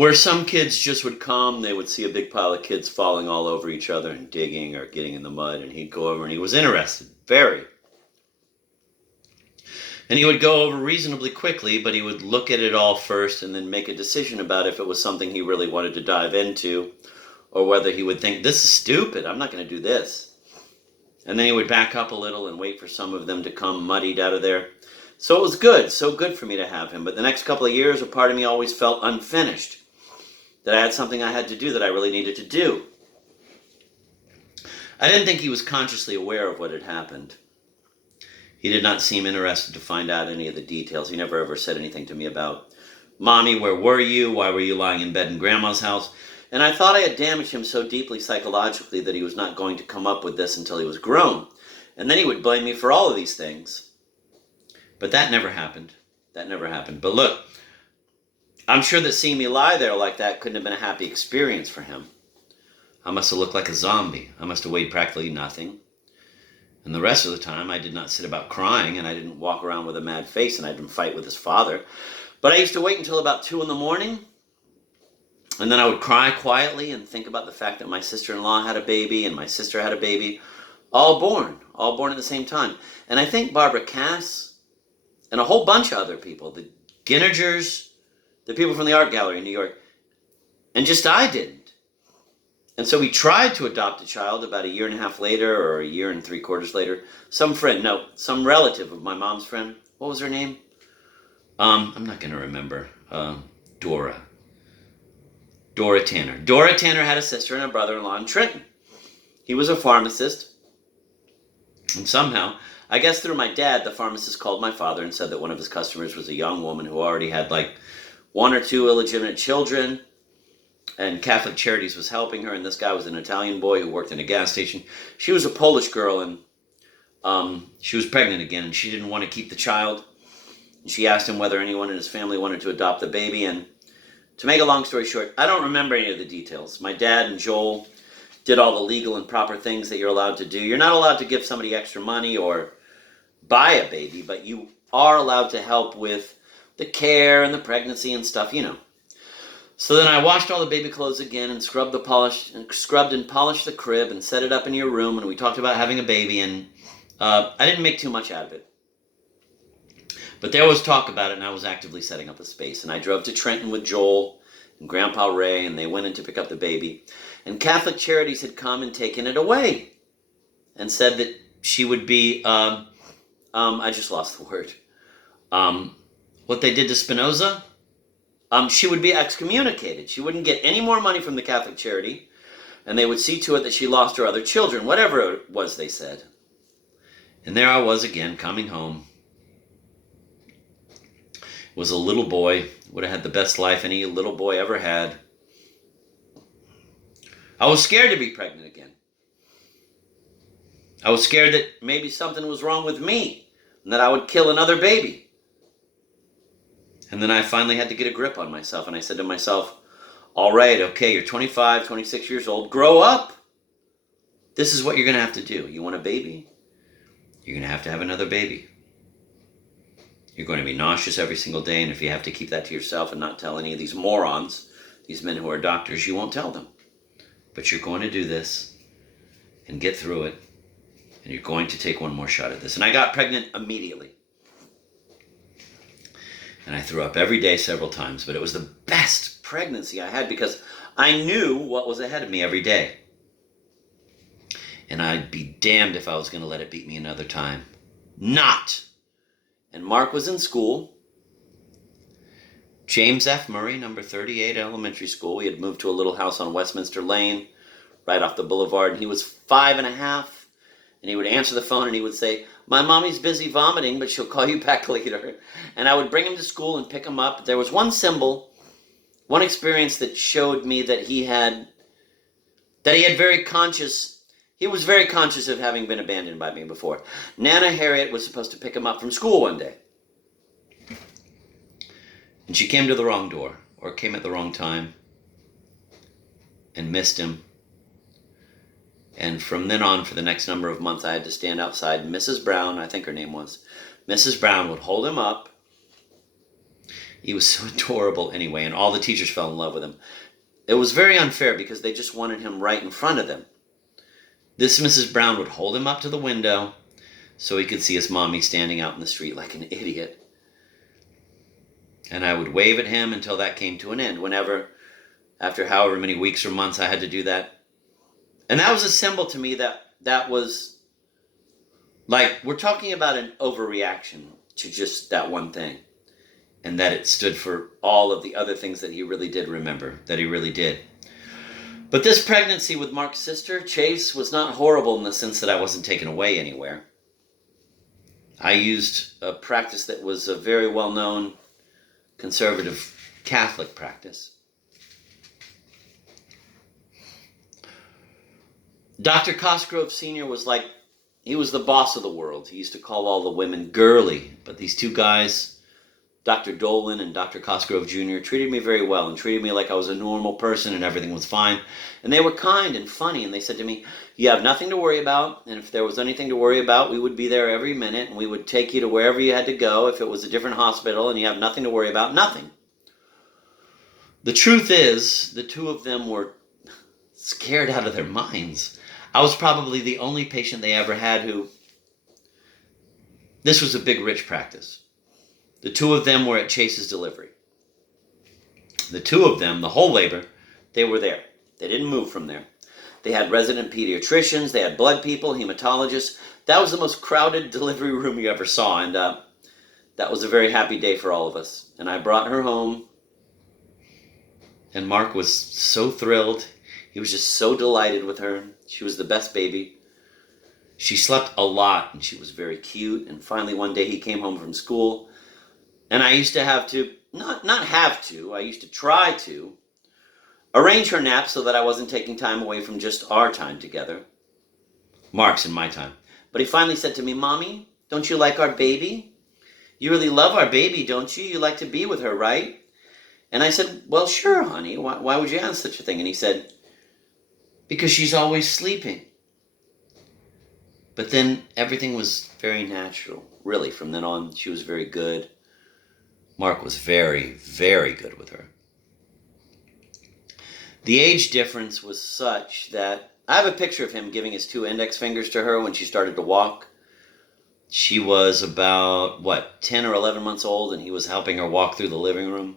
Where some kids just would come, they would see a big pile of kids falling all over each other and digging or getting in the mud, and he'd go over and he was interested, very. And he would go over reasonably quickly, but he would look at it all first and then make a decision about if it was something he really wanted to dive into, or whether he would think, this is stupid, I'm not going to do this. And then he would back up a little and wait for some of them to come muddied out of there. So it was good, so good for me to have him. But the next couple of years, a part of me always felt unfinished, that I had something I had to do that I really needed to do. I didn't think he was consciously aware of what had happened. He did not seem interested to find out any of the details. He never ever said anything to me about, Mommy, where were you? Why were you lying in bed in Grandma's house? And I thought I had damaged him so deeply psychologically that he was not going to come up with this until he was grown. And then he would blame me for all of these things. But that never happened. That never happened. But look, I'm sure that seeing me lie there like that couldn't have been a happy experience for him. I must have looked like a zombie. I must have weighed practically nothing. And the rest of the time, I did not sit about crying, and I didn't walk around with a mad face, and I didn't fight with his father. But I used to wait until about 2 a.m, and then I would cry quietly and think about the fact that my sister-in-law had a baby, and my sister had a baby, all born at the same time. And I think Barbara Cass and a whole bunch of other people, the Ginnagers, the people from the art gallery in New York, and just I didn't. And so we tried to adopt a child about 1.5 years later, or 1.75 years later. Some relative of my mom's friend. What was her name? I'm not going to remember. Dora Tanner. Dora Tanner had a sister and a brother-in-law in Trenton. He was a pharmacist. And somehow, I guess through my dad, the pharmacist called my father and said that one of his customers was a young woman who already had like 1 or 2 illegitimate children. And Catholic Charities was helping her, and this guy was an Italian boy who worked in a gas station. She was a Polish girl, and she was pregnant again, and she didn't want to keep the child. And she asked him whether anyone in his family wanted to adopt the baby, and to make a long story short, I don't remember any of the details. My dad and Joel did all the legal and proper things that you're allowed to do. You're not allowed to give somebody extra money or buy a baby, but you are allowed to help with the care and the pregnancy and stuff, you know. So then I washed all the baby clothes again and scrubbed and polished the crib and set it up in your room, and we talked about having a baby, and I didn't make too much out of it. But there was talk about it, and I was actively setting up a space. And I drove to Trenton with Joel and Grandpa Ray, and they went in to pick up the baby. And Catholic Charities had come and taken it away and said that she would be, I just lost the word. What they did to Spinoza? She would be excommunicated. She wouldn't get any more money from the Catholic charity, and they would see to it that she lost her other children, whatever it was they said. And there I was again, coming home. Was a little boy, would have had the best life any little boy ever had. I was scared to be pregnant again. I was scared that maybe something was wrong with me, and that I would kill another baby. And then I finally had to get a grip on myself, and I said to myself, all right, okay, you're 25, 26 years old, grow up. This is what you're going to have to do. You want a baby? You're going to have another baby. You're going to be nauseous every single day, and if you have to keep that to yourself and not tell any of these morons, these men who are doctors, you won't tell them. But you're going to do this and get through it, and you're going to take one more shot at this. And I got pregnant immediately. And I threw up every day several times, but it was the best pregnancy I had because I knew what was ahead of me every day. And I'd be damned if I was going to let it beat me another time. Not. And Mark was in school. James F. Murray, number 38 elementary school. We had moved to a little house on Westminster Lane, right off the boulevard. And he was 5.5. And he would answer the phone and he would say, my mommy's busy vomiting, but she'll call you back later. And I would bring him to school and pick him up. There was one symbol, one experience that showed me that he was very conscious of having been abandoned by me before. Nana Harriet was supposed to pick him up from school one day. And she came to the wrong door, or came at the wrong time, and missed him. And from then on, for the next number of months, I had to stand outside. Mrs. Brown, I think her name was, Mrs. Brown would hold him up, He was so adorable anyway, and all the teachers fell in love with him. It was very unfair because they just wanted him right in front of them. This Mrs. Brown would hold him up to the window so he could see his mommy standing out in the street like an idiot. And I would wave at him until that came to an end, after however many weeks or months I had to do that. And that was a symbol to me that was like, we're talking about an overreaction to just that one thing. And that it stood for all of the other things that he really did remember, that he really did. But this pregnancy with Mark's sister, Chase, was not horrible in the sense that I wasn't taken away anywhere. I used a practice that was a very well-known conservative Catholic practice. Dr. Cosgrove Sr. he was the boss of the world. He used to call all the women girly, but these two guys, Dr. Dolan and Dr. Cosgrove Jr., treated me very well and treated me like I was a normal person and everything was fine. And they were kind and funny, and they said to me, you have nothing to worry about, and if there was anything to worry about, we would be there every minute, and we would take you to wherever you had to go. If it was a different hospital and you have nothing to worry about, nothing. The truth is, the two of them were scared out of their minds. I was probably the only patient they ever had who... This was a big, rich practice. The two of them were at Chase's delivery. The two of them, the whole labor, they were there. They didn't move from there. They had resident pediatricians, they had blood people, hematologists. That was the most crowded delivery room you ever saw, and that was a very happy day for all of us. And I brought her home, and Mark was so thrilled. He was just so delighted with her. She was the best baby. She slept a lot, and she was very cute. And finally, one day, he came home from school, and I used to have to, I used to try to arrange her nap so that I wasn't taking time away from just our time together. Mark's and my time. But he finally said to me, Mommy, don't you like our baby? You really love our baby, don't you? You like to be with her, right? And I said, well, sure, honey. Why would you ask such a thing? And he said, because she's always sleeping. But then everything was very natural. Really, from then on, she was very good. Mark was very, very good with her. The age difference was such that I have a picture of him giving his 2 index fingers to her when she started to walk. She was about, 10 or 11 months old, and he was helping her walk through the living room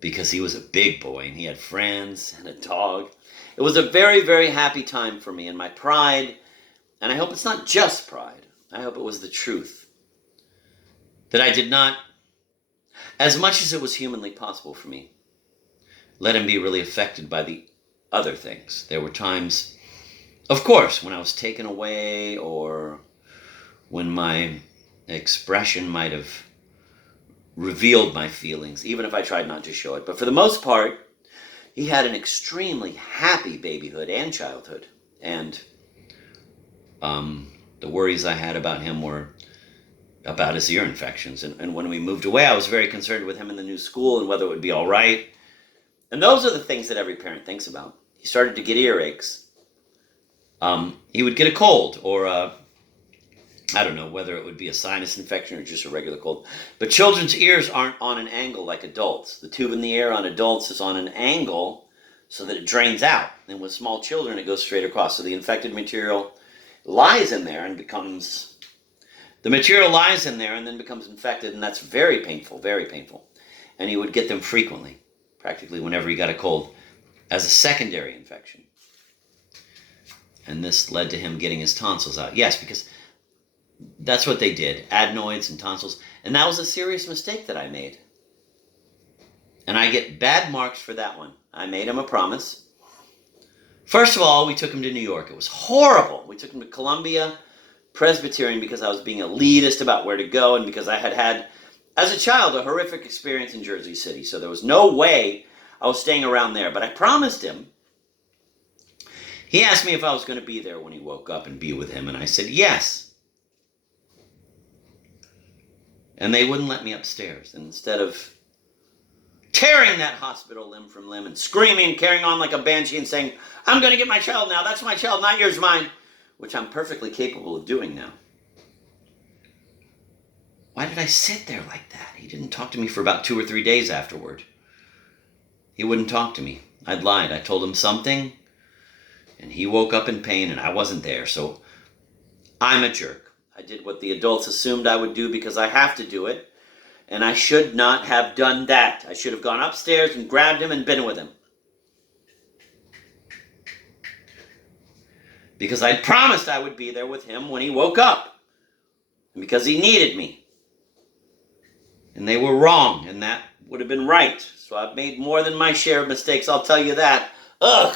because he was a big boy and he had friends and a dog. It was a very, very happy time for me, and my pride, and I hope it's not just pride, I hope it was the truth, that I did not, as much as it was humanly possible for me, let him be really affected by the other things. There were times, of course, when I was taken away or when my expression might have revealed my feelings, even if I tried not to show it. But for the most part, he had an extremely happy babyhood and childhood. And the worries I had about him were about his ear infections. And when we moved away, I was very concerned with him in the new school and whether it would be all right. And those are the things that every parent thinks about. He started to get earaches. He would get a cold or I don't know whether it would be a sinus infection or just a regular cold. But children's ears aren't on an angle like adults. The tube in the ear on adults is on an angle so that it drains out. And with small children, it goes straight across. So the infected material lies in there and becomes... The material lies in there and then becomes infected, and that's very painful, very painful. And he would get them frequently, practically whenever he got a cold, as a secondary infection. And this led to him getting his tonsils out. Yes, because that's what they did, adenoids and tonsils. And that was a serious mistake that I made. And I get bad marks for that one. I made him a promise. First of all, we took him to New York. It was horrible. We took him to Columbia Presbyterian because I was being elitist about where to go and because I had, as a child, a horrific experience in Jersey City. So there was no way I was staying around there. But I promised him. He asked me if I was going to be there when he woke up and be with him. And I said, yes. And they wouldn't let me upstairs. And instead of tearing that hospital limb from limb and screaming, carrying on like a banshee and saying, I'm going to get my child now. That's my child, not yours, mine. Which I'm perfectly capable of doing now. Why why did I sit there like that? He didn't talk to me for about 2 or 3 days afterward. He wouldn't talk to me. I'd lied. I told him something, and he woke up in pain, and I wasn't there. So I'm a jerk. I did what the adults assumed I would do because I have to do it, and I should not have done that. I should have gone upstairs and grabbed him and been with him. Because I'd promised I would be there with him when he woke up, and because he needed me. And they were wrong, and that would have been right. So I've made more than my share of mistakes, I'll tell you that. Ugh!